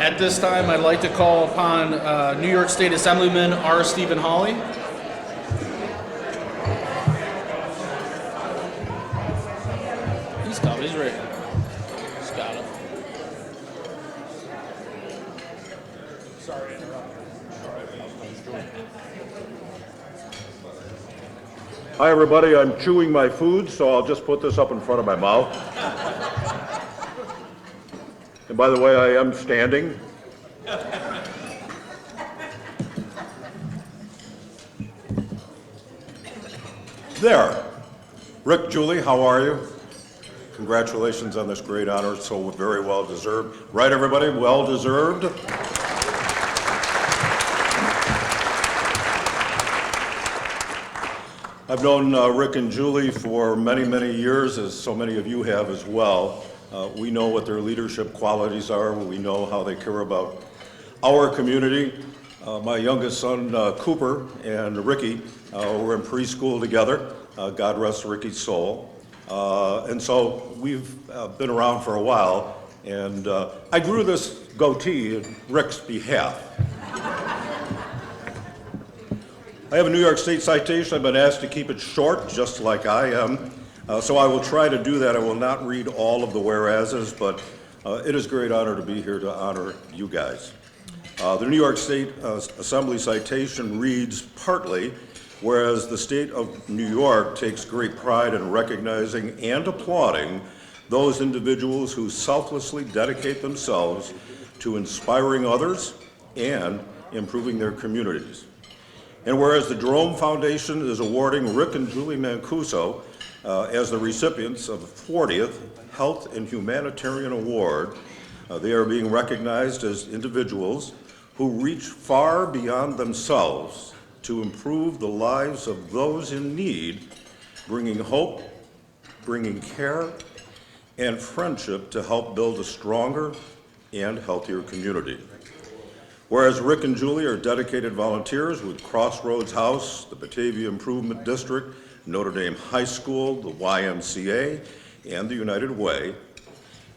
At this time, I'd like to call upon New York State Assemblyman R. Stephen Hawley. He's coming. He's ready. He's got him. Sorry to interrupt. Hi, everybody. I'm chewing my food, so I'll just put this up in front of my mouth. And by the way, I am standing. There. Rick, Julie, how are you? Congratulations on this great honor, so very well deserved. Right, everybody? Well deserved. I've known Rick and Julie for many, many years, as so many of you have as well. We know what their leadership qualities are. We know how they care about our community. My youngest son, Cooper, and Ricky were in preschool together. God rest Ricky's soul. And so we've been around for a while, and I grew this goatee in Rick's behalf. I have a New York State citation. I've been asked to keep it short, just like I am. So I will try to do that. I will not read all of the whereases, but it is a great honor to be here to honor you guys. The New York State Assembly citation reads partly, whereas the state of New York takes great pride in recognizing and applauding those individuals who selflessly dedicate themselves to inspiring others and improving their communities. And whereas the Jerome Foundation is awarding Rick and Julie Mancuso as the recipients of the 40th Health and Humanitarian Award, they are being recognized as individuals who reach far beyond themselves to improve the lives of those in need, bringing hope, bringing care, and friendship to help build a stronger and healthier community. Whereas Rick and Julie are dedicated volunteers with Crossroads House, the Batavia Improvement District, Notre Dame High School, the YMCA, and the United Way.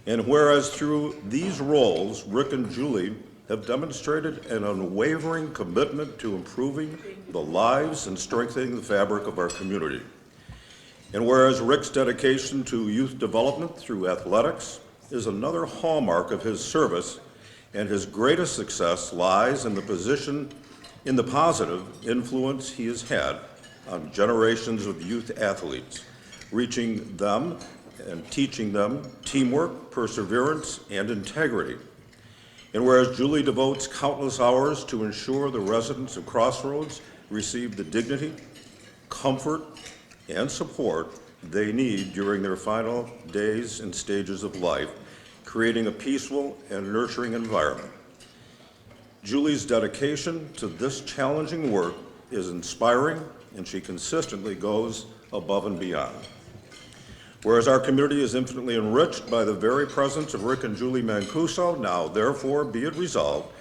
And whereas through these roles, Rick and Julie have demonstrated an unwavering commitment to improving the lives and strengthening the fabric of our community. And whereas Rick's dedication to youth development through athletics is another hallmark of his service, and his greatest success lies in the positive influence he has had on generations of youth athletes, reaching them and teaching them teamwork, perseverance, and integrity. And whereas Julie devotes countless hours to ensure the residents of Crossroads receive the dignity, comfort, and support they need during their final days and stages of life, creating a peaceful and nurturing environment. Julie's dedication to this challenging work is inspiring, and she consistently goes above and beyond. Whereas our community is infinitely enriched by the very presence of Rick and Julie Mancuso, now therefore be it resolved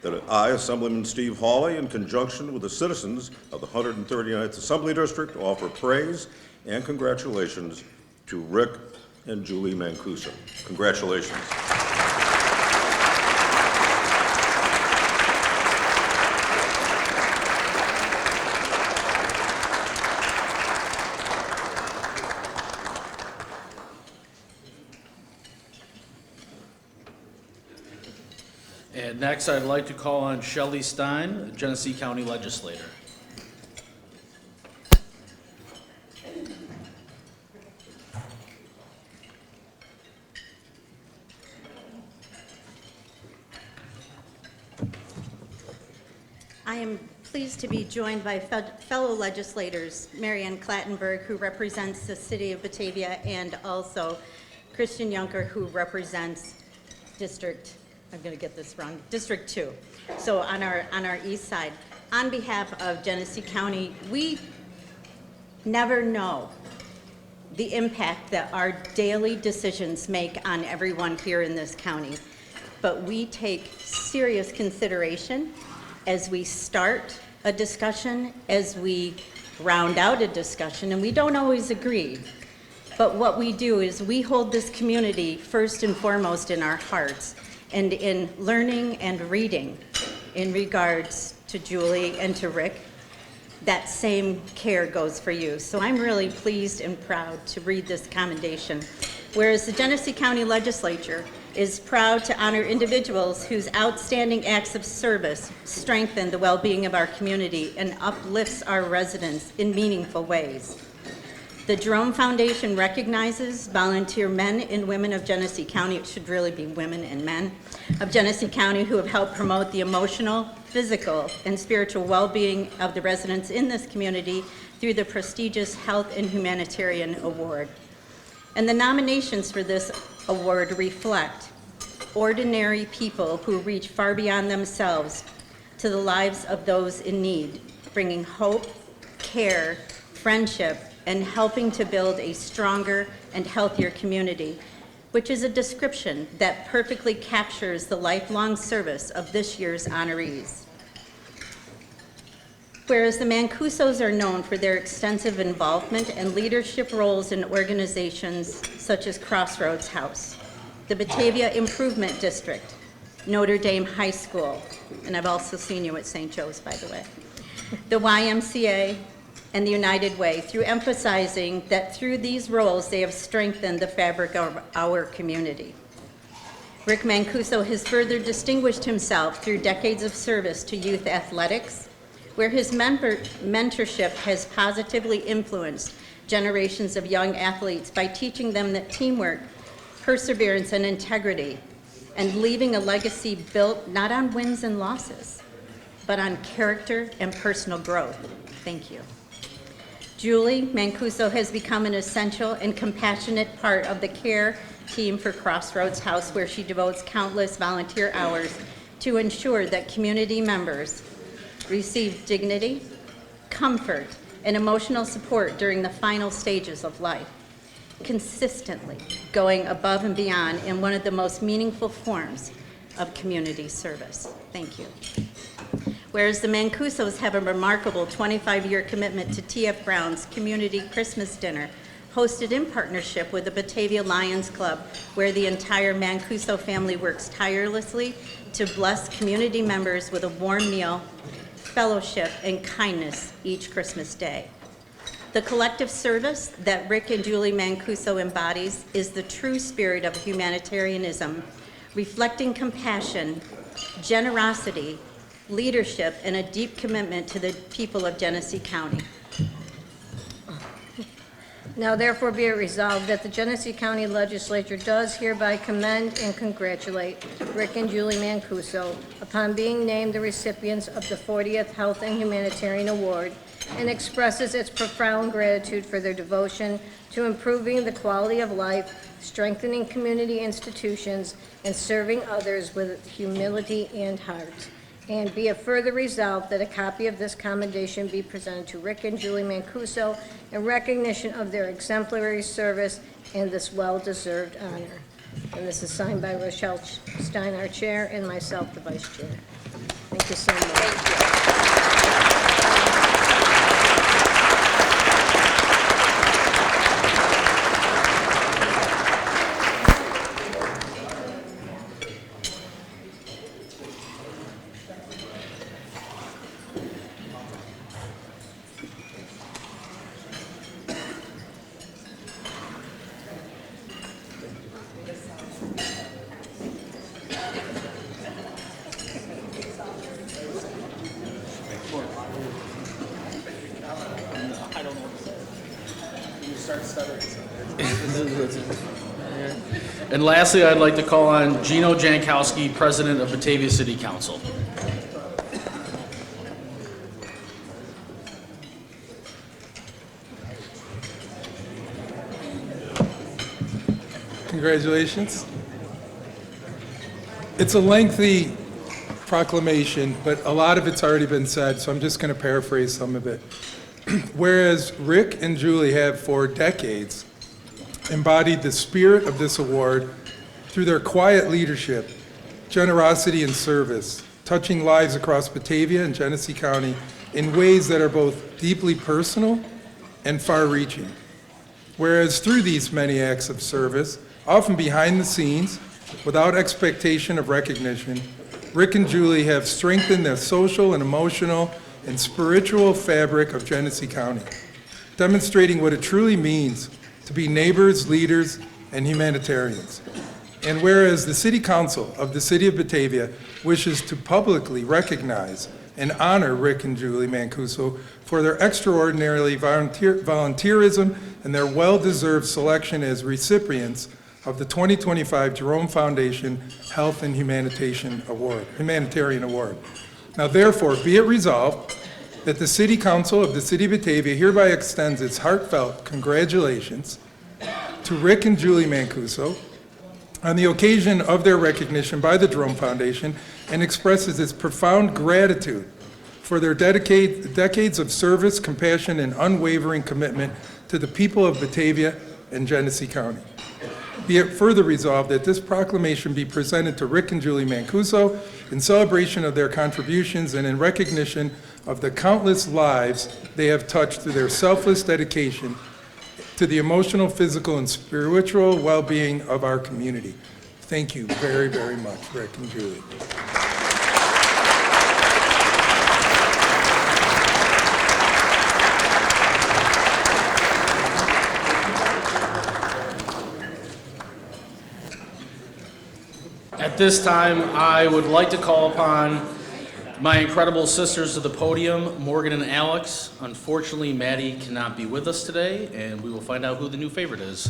that I, Assemblyman Steve Hawley, in conjunction with the citizens of the 139th Assembly District, offer praise and congratulations to Rick and Julie Mancuso. Congratulations. And next, I'd like to call on Shelley Stein, Genesee County Legislator. I am pleased to be joined by fellow legislators, Marianne Clattenburg, who represents the city of Batavia, and also Christian Juncker, who represents District 2. So on our east side. On behalf of Genesee County, we never know the impact that our daily decisions make on everyone here in this county. But we take serious consideration as we start a discussion, as we round out a discussion, and we don't always agree. But what we do is we hold this community first and foremost in our hearts. and in learning and reading in regards to Julie and to Rick, that same care goes for you. So I'm really pleased and proud to read this commendation. Whereas the Genesee County Legislature is proud to honor individuals whose outstanding acts of service strengthen the well-being of our community and uplifts our residents in meaningful ways. The Jerome Foundation recognizes volunteer men and women of Genesee County, it should really be women and men, of Genesee County who have helped promote the emotional, physical, and spiritual well-being of the residents in this community through the prestigious Health and Humanitarian Award. And the nominations for this award reflect ordinary people who reach far beyond themselves to the lives of those in need, bringing hope, care, friendship, and helping to build a stronger and healthier community, which is a description that perfectly captures the lifelong service of this year's honorees. Whereas the Mancusos are known for their extensive involvement and leadership roles in organizations such as Crossroads House, the Batavia Improvement District, Notre Dame High School, and I've also seen you at St. Joe's, by the way, the YMCA, and the United Way, through emphasizing that through these roles they have strengthened the fabric of our community. Rick Mancuso has further distinguished himself through decades of service to youth athletics, where his mentorship has positively influenced generations of young athletes by teaching them that teamwork, perseverance, and integrity, and leaving a legacy built not on wins and losses, but on character and personal growth. Thank you. Julie Mancuso has become an essential and compassionate part of the care team for Crossroads House, where she devotes countless volunteer hours to ensure that community members receive dignity, comfort, and emotional support during the final stages of life, consistently going above and beyond in one of the most meaningful forms of community service. Thank you. Whereas the Mancusos have a remarkable 25-year commitment to T.F. Brown's Community Christmas Dinner, hosted in partnership with the Batavia Lions Club, where the entire Mancuso family works tirelessly to bless community members with a warm meal, fellowship, and kindness each Christmas day. The collective service that Rick and Julie Mancuso embodies is the true spirit of humanitarianism, reflecting compassion, generosity, leadership, and a deep commitment to the people of Genesee County. Now therefore be it resolved that the Genesee County Legislature does hereby commend and congratulate Rick and Julie Mancuso upon being named the recipients of the 40th Health and Humanitarian Award, and expresses its profound gratitude for their devotion to improving the quality of life, strengthening community institutions, and serving others with humility and heart. And be it further resolved that a copy of this commendation be presented to Rick and Julie Mancuso in recognition of their exemplary service and this well-deserved honor. And this is signed by Rochelle Stein, our chair, and myself, the vice chair. Thank you so much. Thank you. And lastly, I'd like to call on Gino Jankowski, President of Batavia City Council. Congratulations. It's a lengthy proclamation, but a lot of it's already been said, so I'm just going to paraphrase some of it. Whereas Rick and Julie have for decades embodied the spirit of this award through their quiet leadership, generosity, and service, touching lives across Batavia and Genesee County in ways that are both deeply personal and far-reaching. Whereas through these many acts of service, often behind the scenes, without expectation of recognition, Rick and Julie have strengthened the social and emotional and spiritual fabric of Genesee County, demonstrating what it truly means to be neighbors, leaders, and humanitarians. And whereas the City Council of the City of Batavia wishes to publicly recognize and honor Rick and Julie Mancuso for their extraordinarily volunteerism and their well-deserved selection as recipients of the 2025 Jerome Foundation Health and Humanitarian Award. Now therefore, be it resolved that the City Council of the City of Batavia hereby extends its heartfelt congratulations to Rick and Julie Mancuso on the occasion of their recognition by the Jerome Foundation and expresses its profound gratitude for their decades of service, compassion, and unwavering commitment to the people of Batavia and Genesee County. Be it further resolved that this proclamation be presented to Rick and Julie Mancuso in celebration of their contributions and in recognition of the countless lives they have touched through their selfless dedication to the emotional, physical, and spiritual well-being of our community. Thank you very, very much, Rick and Julie. At this time, I would like to call upon my incredible sisters to the podium, Morgan and Alex. Unfortunately, Maddie cannot be with us today, and we will find out who the new favorite is.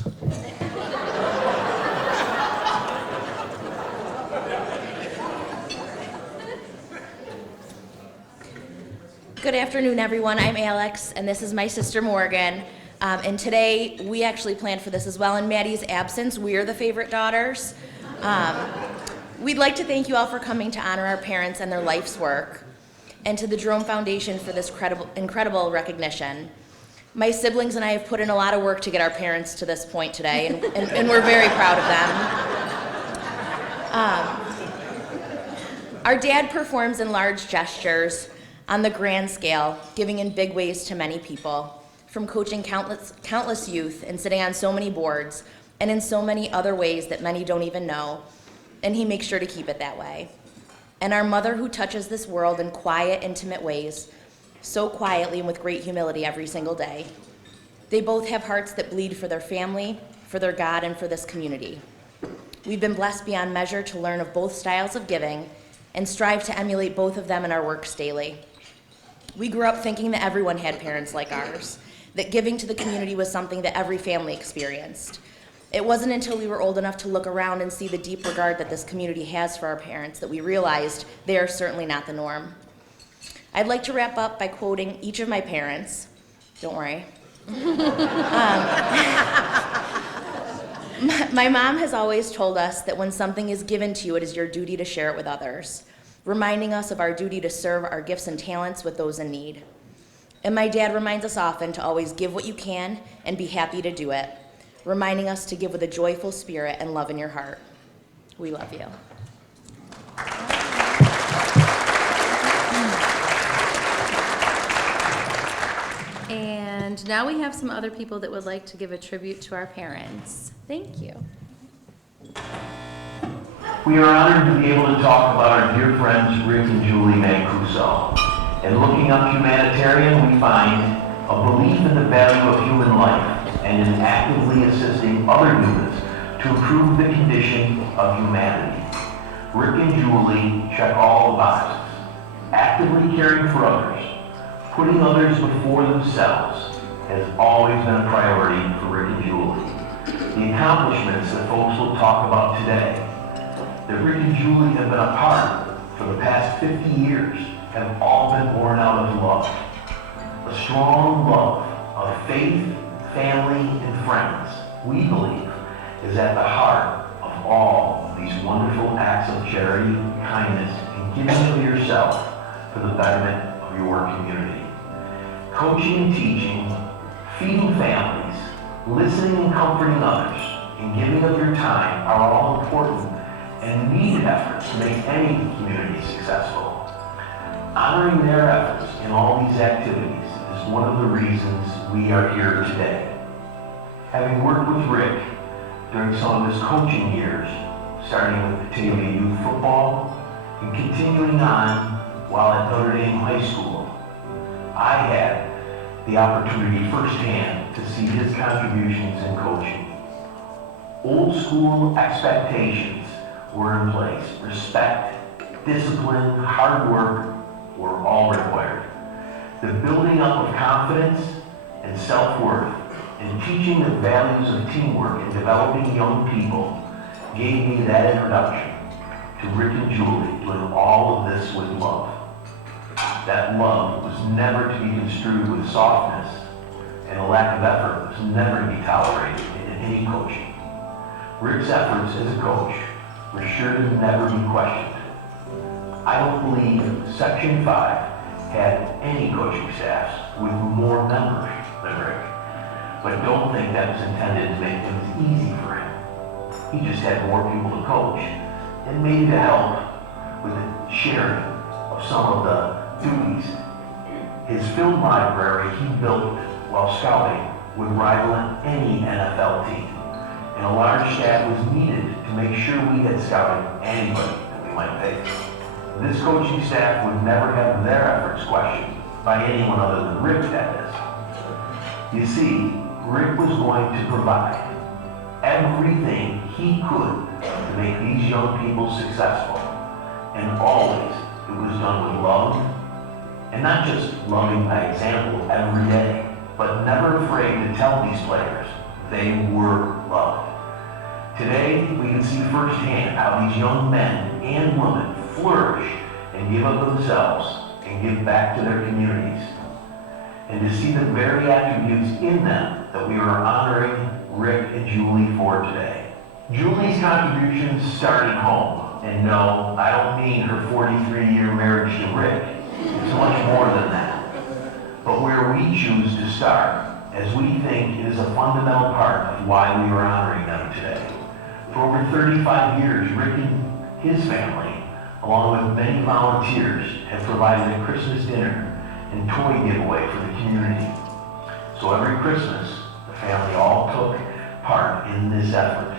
Good afternoon, everyone. I'm Alex, and this is my sister Morgan. And today, we actually planned for this as well. In Maddie's absence, we are the favorite daughters. We'd like to thank you all for coming to honor our parents and their life's work, and to the Jerome Foundation for this incredible recognition. My siblings and I have put in a lot of work to get our parents to this point today, and we're very proud of them. Our dad performs in large gestures on the grand scale, giving in big ways to many people, from coaching countless youth and sitting on so many boards, and in so many other ways that many don't even know, and he makes sure to keep it that way. And our mother, who touches this world in quiet, intimate ways, so quietly and with great humility every single day. They both have hearts that bleed for their family, for their God, and for this community. We've been blessed beyond measure to learn of both styles of giving and strive to emulate both of them in our works daily. We grew up thinking that everyone had parents like ours, that giving to the community was something that every family experienced. It wasn't until we were old enough to look around and see the deep regard that this community has for our parents that we realized they are certainly not the norm. I'd like to wrap up by quoting each of my parents. Don't worry. My mom has always told us that when something is given to you, it is your duty to share it with others, reminding us of our duty to serve our gifts and talents with those in need. And my dad reminds us often to always give what you can and be happy to do it, reminding us to give with a joyful spirit and love in your heart. We love you. And now we have some other people that would like to give a tribute to our parents. Thank you. We are honored to be able to talk about our dear friends Rick and Julie Mancuso. And looking up Humanitarian, we find a belief in the value of human life and in actively assisting other humans to improve the condition of humanity. Rick and Julie check all the boxes. Actively caring for others, putting others before themselves has always been a priority for Rick and Julie. The accomplishments that folks will talk about today, that Rick and Julie have been a part for the past 50 years, have all been born out of love. A strong love of faith, family, and friends, we believe, is at the heart of all of these wonderful acts of charity, kindness, and giving of yourself for the betterment of your community. Coaching and teaching, feeding families, listening and comforting others, and giving of your time are all important and needed efforts to make any community successful. Honoring their efforts in all these activities is one of the reasons we are here today. Having worked with Rick during some of his coaching years, starting with Batavia Youth Football and continuing on while at Notre Dame High School. I had the opportunity firsthand to see his contributions in coaching. Old school expectations were in place. Respect, discipline, hard work were all required. The building up of confidence and self-worth and teaching the values of teamwork and developing young people gave me that introduction to Rick and Julie, doing all of this with love. That love was never to be construed with softness, and a lack of effort was never to be tolerated in any coaching. Rick's efforts as a coach were sure to never be questioned. I don't believe Section 5 had any coaching staffs with more members than Rick, but don't think that was intended to make things easy for him. He just had more people to coach, and maybe to help with the sharing of some of the duties. His film library he built while scouting would rival any NFL team, and a large staff was needed to make sure we had scouted anybody that we might face. This coaching staff would never have their efforts questioned by anyone other than Rick, that is. You see, Rick was going to provide everything he could to make these young people successful, and always it was done with love, and not just loving by example every day, but never afraid to tell these players they were loved. Today, we can see firsthand how these young men and women flourish and give of themselves and give back to their communities. And to see the very attributes in them that we are honoring Rick and Julie for today. Julie's contributions started home, and no, I don't mean her 43-year marriage to Rick. It's much more than that. But where we choose to start, as we think it is a fundamental part of why we are honoring them today. For over 35 years, Rick and his family, along with many volunteers, have provided a Christmas dinner and toy giveaway for the community. So every Christmas, the family all took part in this effort.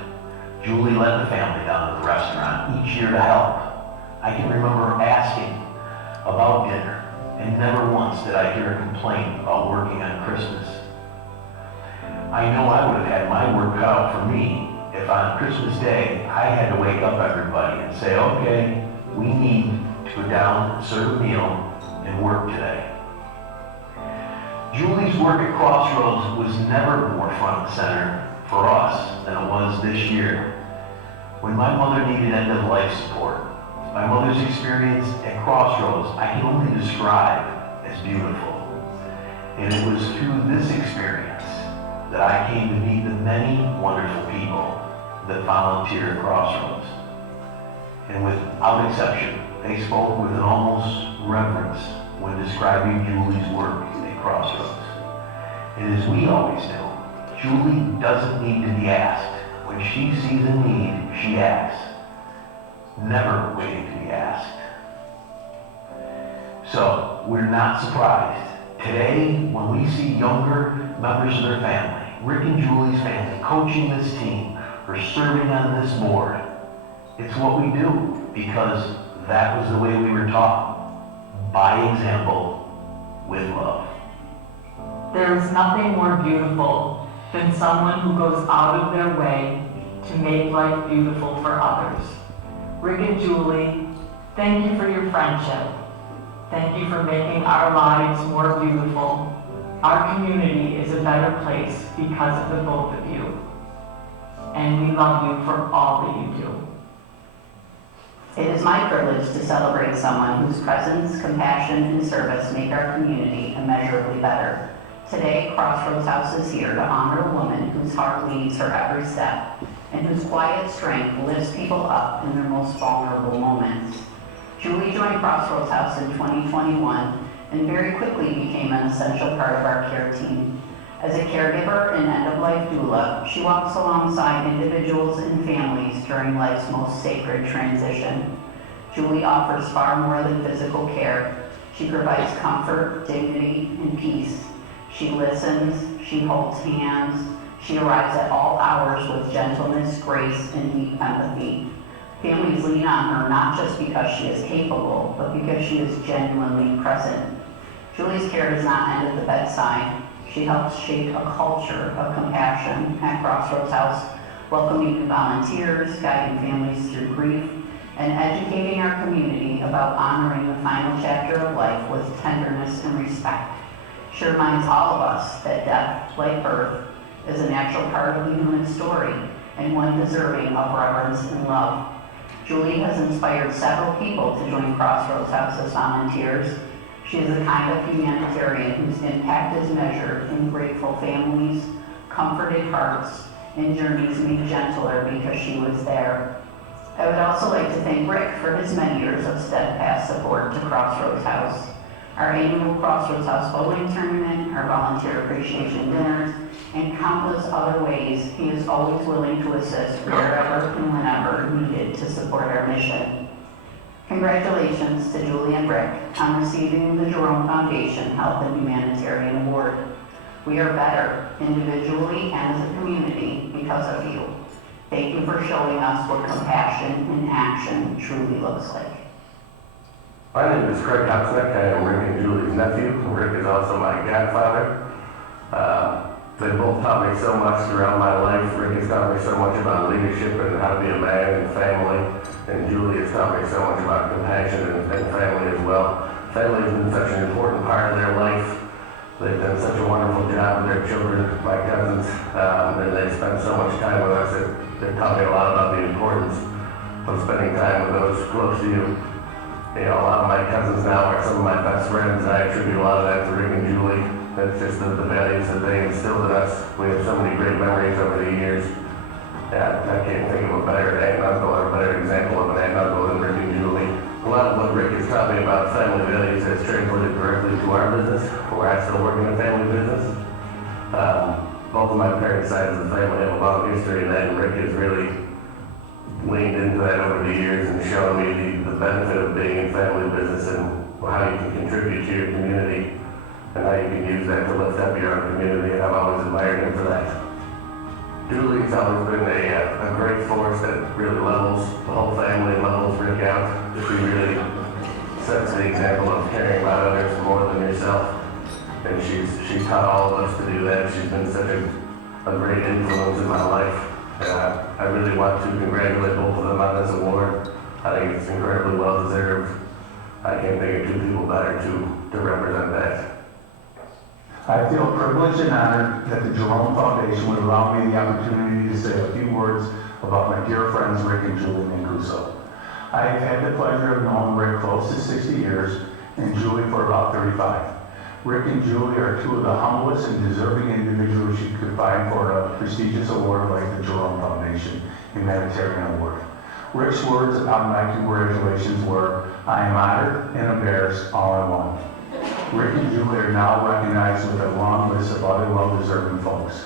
Julie led the family down to the restaurant each year to help. I can remember asking about dinner, and never once did I hear a complaint about working on Christmas. I know I would have had my work cut out for me if on Christmas Day I had to wake up everybody and say, okay, we need to go down, serve a meal, and work today. Julie's work at Crossroads was never more front and center for us than it was this year. When my mother needed end-of-life support, my mother's experience at Crossroads I can only describe as beautiful. And it was through this experience that I came to meet the many wonderful people that volunteer at Crossroads. And without exception, they spoke with an almost reverence when describing Julie's work at Crossroads. And as we always do, Julie doesn't need to be asked. When she sees a need, she acts, never waiting to be asked. So we're not surprised. Today, when we see younger members of their family, Rick and Julie's family, coaching this team or serving on this board, it's what we do because that was the way we were taught, by example, with love. There is nothing more beautiful than someone who goes out of their way to make life beautiful for others. Rick and Julie, thank you for your friendship. Thank you for making our lives more beautiful. Our community is a better place because of the both of you. And we love you for all that you do. It is my privilege to celebrate someone whose presence, compassion, and service make our community immeasurably better. Today, Crossroads House is here to honor a woman whose heart leads her every step and whose quiet strength lifts people up in their most vulnerable moments. Julie joined Crossroads House in 2021 and very quickly became an essential part of our care team. As a caregiver and end-of-life doula, she walks alongside individuals and families during life's most sacred transition. Julie offers far more than physical care. She provides comfort, dignity, and peace. She listens, she holds hands, she arrives at all hours with gentleness, grace, and deep empathy. Families lean on her not just because she is capable, but because she is genuinely present. Julie's care does not end at the bedside. She helps shape a culture of compassion at Crossroads House, welcoming new volunteers, guiding families through grief, and educating our community about honoring the final chapter of life with tenderness and respect. She reminds all of us that death, like birth, is a natural part of the human story and one deserving of reverence and love. Julie has inspired several people to join Crossroads House as volunteers. She is the kind of humanitarian whose impact is measured in grateful families, comforted hearts, and journeys made gentler because she was there. I would also like to thank Rick for his many years of steadfast support to Crossroads House. Our annual Crossroads House bowling tournament, our volunteer appreciation dinners, and countless other ways he is always willing to assist wherever and whenever needed to support our mission. Congratulations to Julie and Rick on receiving the Jerome Foundation Health and Humanitarian Award. We are better individually and as a community because of you. Thank you for showing us what compassion in action truly looks like. My name is Craig Hopsnick. I am Rick and Julie's nephew. Rick is also my godfather. They both taught me so much throughout my life. Rick has taught me so much about leadership and how to be a man and family. And Julie has taught me so much about compassion and family as well. Family has been such an important part of their life. They've done such a wonderful job with their children, my cousins, and they spend so much time with us. They've taught me a lot about the importance of spending time with those close to you. You know, a lot of my cousins now are some of my best friends, and I attribute a lot of that to Rick and Julie. It's just the values that they instilled in us. We have so many great memories over the years. Yeah, I can't think of a better aunt and uncle or a better example of an aunt and uncle than Rick and Julie. A lot of what Rick has taught me about family values has translated directly to our business, where I still work in a family business. Both of my parents' sides of the family have a long history in that, and Rick has really leaned into that over the years and shown me the benefit of being in family business and how you can contribute to your community and how you can use that to lift up your own community, and I've always admired him for that. Julie's always been a great force that really levels the whole family and levels Rick out. She really sets the example of caring about others more than yourself, and she's taught all of us to do that. She's been such a great influence in my life. And I really want to congratulate both of them on this award. I think it's incredibly well deserved. I can't think of two people better to represent that. I feel privileged and honored that the Jerome Foundation would allow me the opportunity to say a few words about my dear friends Rick and Julie Mancuso. I have had the pleasure of knowing Rick close to 60 years and Julie for about 35. Rick and Julie are two of the humblest and deserving individuals you could find for a prestigious award like the Jerome Foundation Humanitarian Award. Rick's words upon my congratulations were, "I am honored and embarrassed all in one." Rick and Julie are now recognized with a long list of other well-deserving folks.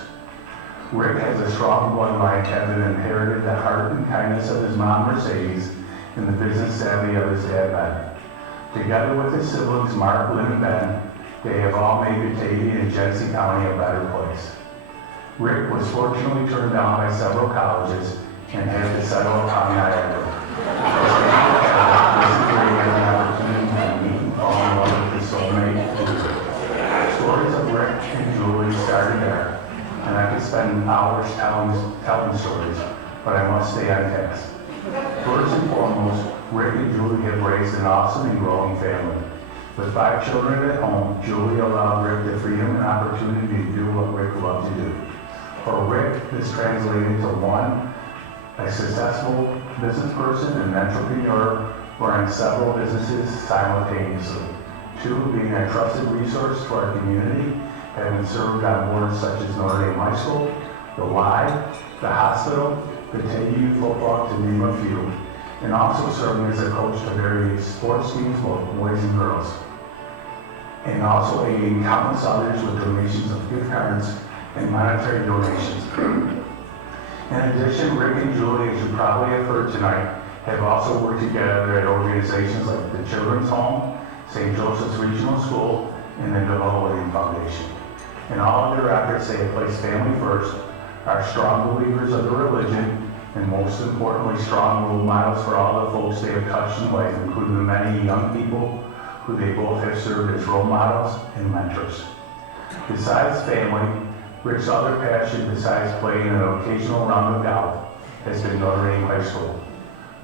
Rick has a strong bloodline, having inherited the heart and kindness of his mom Mercedes and the business savvy of his dad Ben. Together with his siblings Mark, Lynn, and Ben, they have all made Batavia and Genesee County a better place. Rick was fortunately turned down by several colleges and had to settle upon Niagara. Stories of Rick and Julie started there, and I could spend hours telling stories, but I must stay on task. First and foremost, Rick and Julie have raised an awesome and growing family. With 5 children at home, Julie allowed Rick the freedom and opportunity to do what Rick loved to do. For Rick, this translated to 1, a successful business person and entrepreneur running several businesses simultaneously. 2, being a trusted resource to our community, having served on boards such as Notre Dame High School, the Y, the hospital, Batavia Youth Football, to name a few, and also serving as a coach to various sports teams, both boys and girls, and also aiding countless others with donations of gift cards and monetary donations. In addition, Rick and Julie, as you probably have heard tonight, have also worked together at organizations like the Children's Home, St. Joseph's Regional School, and the Humanitarian Foundation. In all of their efforts, they have placed family first, are strong believers of the religion, and most importantly, strong role models for all the folks they have touched in life, including the many young people who they both have served as role models and mentors. Besides family, Rick's other passion, besides playing an occasional round of golf, has been Notre Dame High School.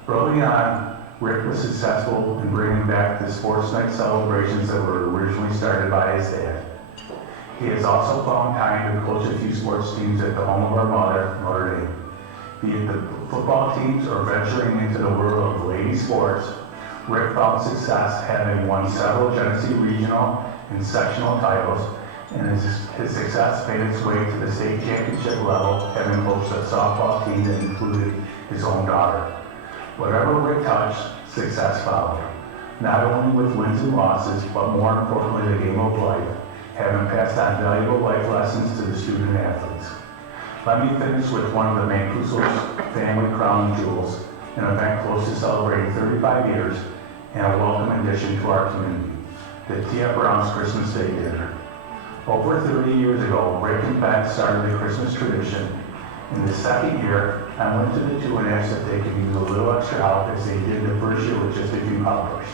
Early on, Rick was successful in bringing back the sports night celebrations that were originally started by his dad. He has also found time to coach a few sports teams at the home of our mother, Notre Dame. Be it the football teams or venturing into the world of lady sports, Rick found success having won several Genesee regional and sectional titles, and his success made its way to the state championship level, having coached a softball team that included his own daughter. Whatever Rick touched, success followed, not only with wins and losses, but more importantly, the game of life, having passed on valuable life lessons to the student athletes. Let me finish with one of the Mancuso's family crown jewels, an event close to celebrating 35 years and a welcome addition to our community, the Tia Brown's Christmas Day dinner. Over 30 years ago, Rick and Beth started the Christmas tradition. In the second year, I went to the two and asked if they could use a little extra help as they did the first year with just a few helpers.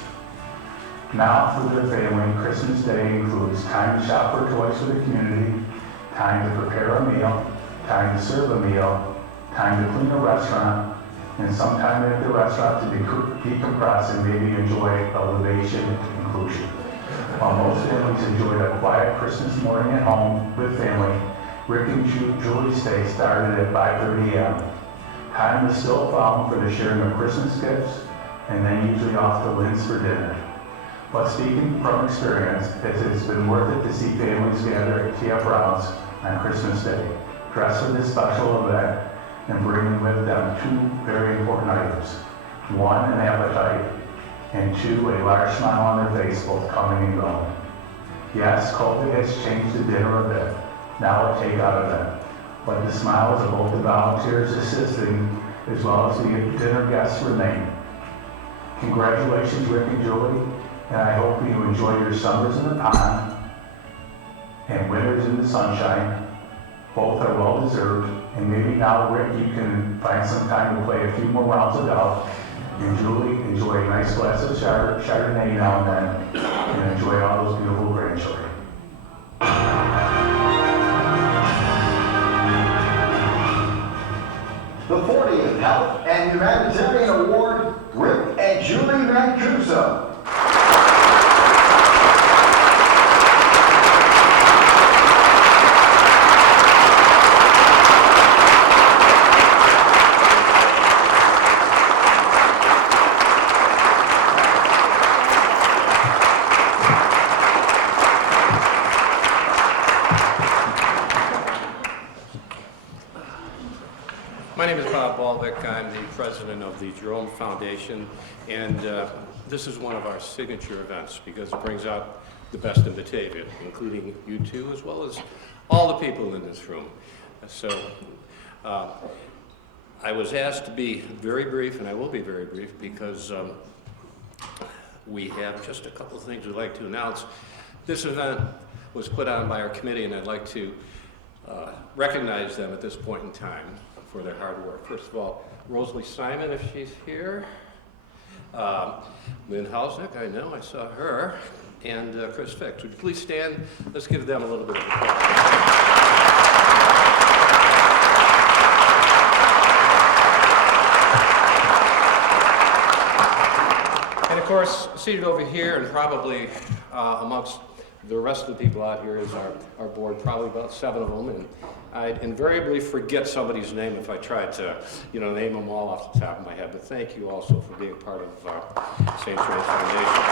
Now, for their family, Christmas Day includes time to shop for toys for the community, time to prepare a meal, time to serve a meal, time to clean a restaurant, and some time at the restaurant to decompress and maybe enjoy a libation and conclusion. While most families enjoyed a quiet Christmas morning at home with family, Rick and Julie's day started at 5:30 a.m. Time is still found for the sharing of Christmas gifts, and then usually off to Lynn's for dinner. But speaking from experience, it has been worth it to see families gather at Tia Brown's on Christmas Day, dress for this special event, and bringing with them two very important items. One, an appetite, and two, a large smile on their face, both coming and going. Yes, COVID has changed the dinner a bit, now a takeout event, but the smiles of both the volunteers assisting as well as the dinner guests remain. Congratulations, Rick and Julie, and I hope you enjoy your summers in the pond and winters in the sunshine. Both are well deserved, and maybe now, Rick, you can find some time to play a few more rounds of golf, and Julie, enjoy a nice glass of Chardonnay now and then, and enjoy all those beautiful grandchildren. The 40th Health and Humanitarian Award, Rick and Julie Mancuso. My name is Bob Balvick. I'm the president of the Jerome Foundation, and this is one of our signature events because it brings out the best in Batavia, including you two, as well as all the people in this room. So I was asked to be very brief, and I will be very brief because we have just a couple of things we'd like to announce. This event was put on by our committee, and I'd like to recognize them at this point in time for their hard work. First of all, Rosalie Simon, if she's here. Lynn Hausnick, I know, I saw her. And Chris Fix. Would you please stand? Let's give them a little bit of applause. And of course, seated over here and probably amongst the rest of the people out here is our board, probably about 7 of them. And I'd invariably forget somebody's name if I tried to, name them all off the top of my head. But thank you also for being part of St. Jerome's Foundation.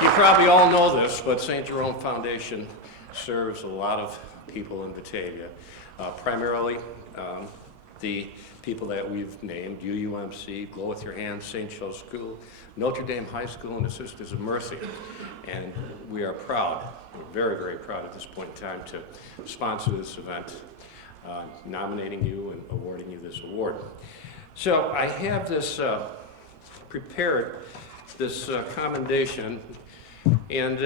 You probably all know this, but St. Jerome Foundation serves a lot of people in Batavia, primarily the people that we've named, UUMC, Glow With Your Hands, St. Joe's School, Notre Dame High School, and the Sisters of Mercy. And we are proud, we're very, very proud at this point in time to sponsor this event, nominating you and awarding you this award. So I have this prepared, this commendation, and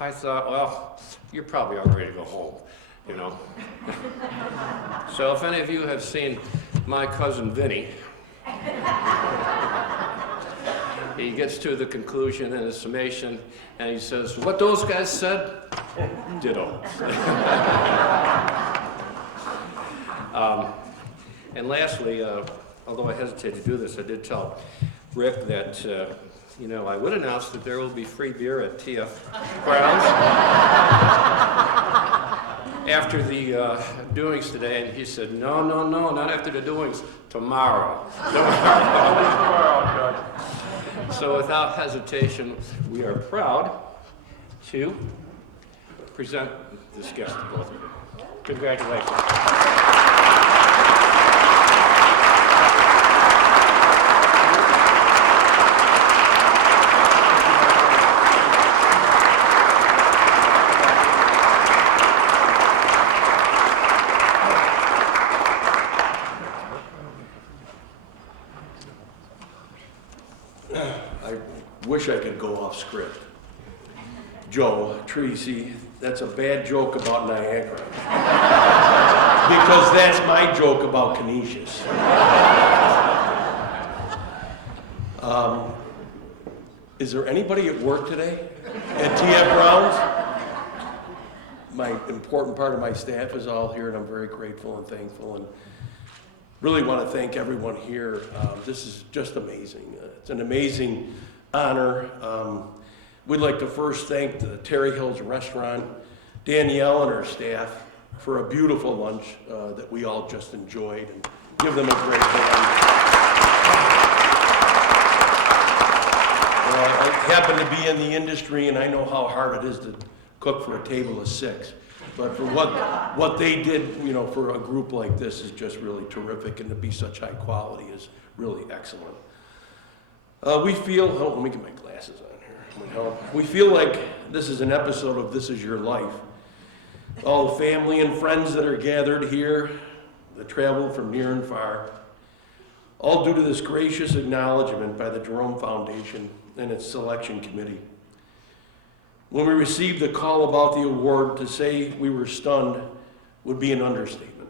I thought, well, you're probably all ready to go home. you know. So if any of you have seen my cousin Vinny, he gets to the conclusion in his summation and he says, what those guys said, ditto. And lastly, although I hesitate to do this, I did tell Rick that, you know, I would announce that there will be free beer at TF Brown's after the doings today, and he said, no, not after the doings, tomorrow. So without hesitation, we are proud to present this guest to both of you. Congratulations. Wish I could go off script. Joe, Tracy, that's a bad joke about Niagara. Because that's my joke about Canisius. Is there anybody at work today at TF Brown's? My important part of my staff is all here, and I'm very grateful and thankful, and really want to thank everyone here. This is just amazing. It's an amazing honor. We'd like to first thank the Terry Hills Restaurant, Danielle and her staff for a beautiful lunch that we all just enjoyed, and give them a great hand. I happen to be in the industry and I know how hard it is to cook for a table of 6. But for what they did, you know, for a group like this is just really terrific, and to be such high quality is really excellent. We feel, let me get my glasses on here, it would help. We feel like this is an episode of This Is Your Life. All the family and friends that are gathered here, that traveled from near and far, all due to this gracious acknowledgement by the Jerome Foundation and its selection committee. When we received the call about the award, to say we were stunned would be an understatement.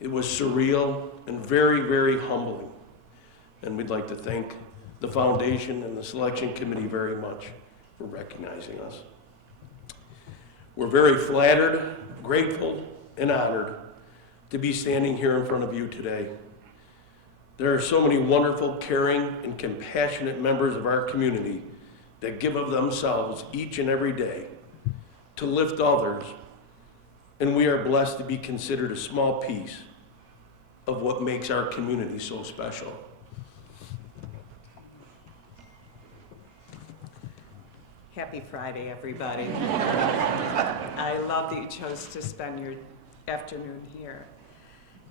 It was surreal and very, very humbling. And we'd like to thank the foundation and the selection committee very much for recognizing us. We're very flattered, grateful, and honored to be standing here in front of you today. There are so many wonderful, caring, and compassionate members of our community that give of themselves each and every day to lift others, and we are blessed to be considered a small piece of what makes our community so special. Happy Friday, everybody. I love that you chose to spend your afternoon here.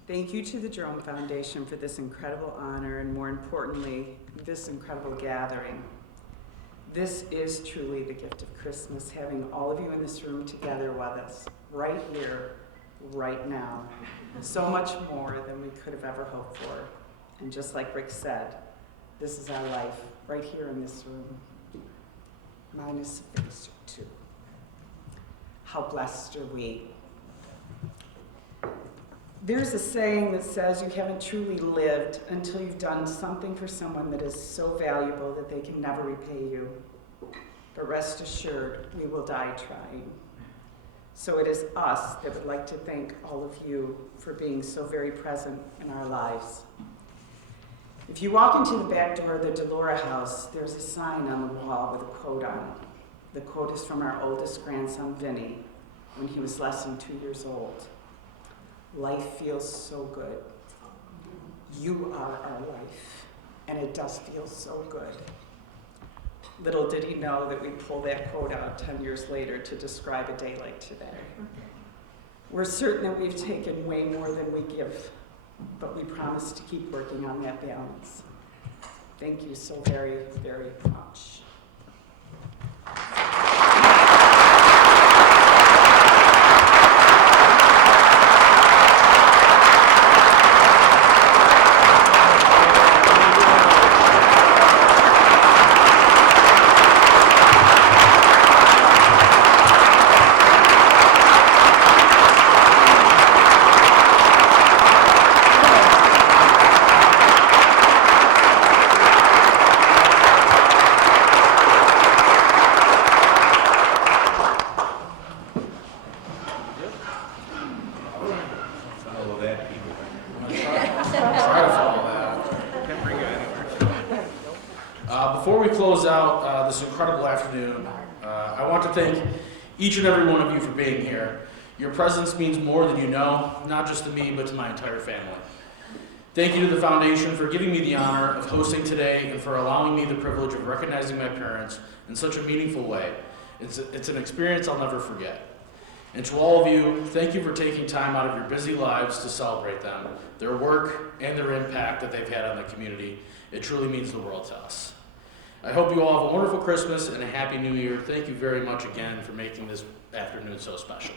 Thank you to the Jerome Foundation for this incredible honor, and more importantly, this incredible gathering. This is truly the gift of Christmas, having all of you in this room together with us, right here, right now. So much more than we could have ever hoped for. And just like Rick said, this is our life, right here in this room. Mine is phase 2. How blessed are we? There's a saying that says you haven't truly lived until you've done something for someone that is so valuable that they can never repay you. But rest assured, we will die trying. So it is us that would like to thank all of you for being so very present in our lives. If you walk into the back door of the Delora house, there's a sign on the wall with a quote on it. The quote is from our oldest grandson, Vinny, when he was less than 2 years old. Life feels so good. You are our life, and it does feel so good. Little did he know that we'd pull that quote out 10 years later to describe a day like today. We're certain that we've taken way more than we give, but we promise to keep working on that balance. Thank you so very, very much. Try to follow that. Before we close out this incredible afternoon, I want to thank each and every one of you for being here. Your presence means more than you know, not just to me, but to my entire family. Thank you to the Foundation for giving me the honor of hosting today and for allowing me the privilege of recognizing my parents in such a meaningful way. It's an experience I'll never forget. And to all of you, thank you for taking time out of your busy lives to celebrate them, their work, and their impact that they've had on the community. It truly means the world to us. I hope you all have a wonderful Christmas and a Happy New Year. Thank you very much again for making this afternoon so special.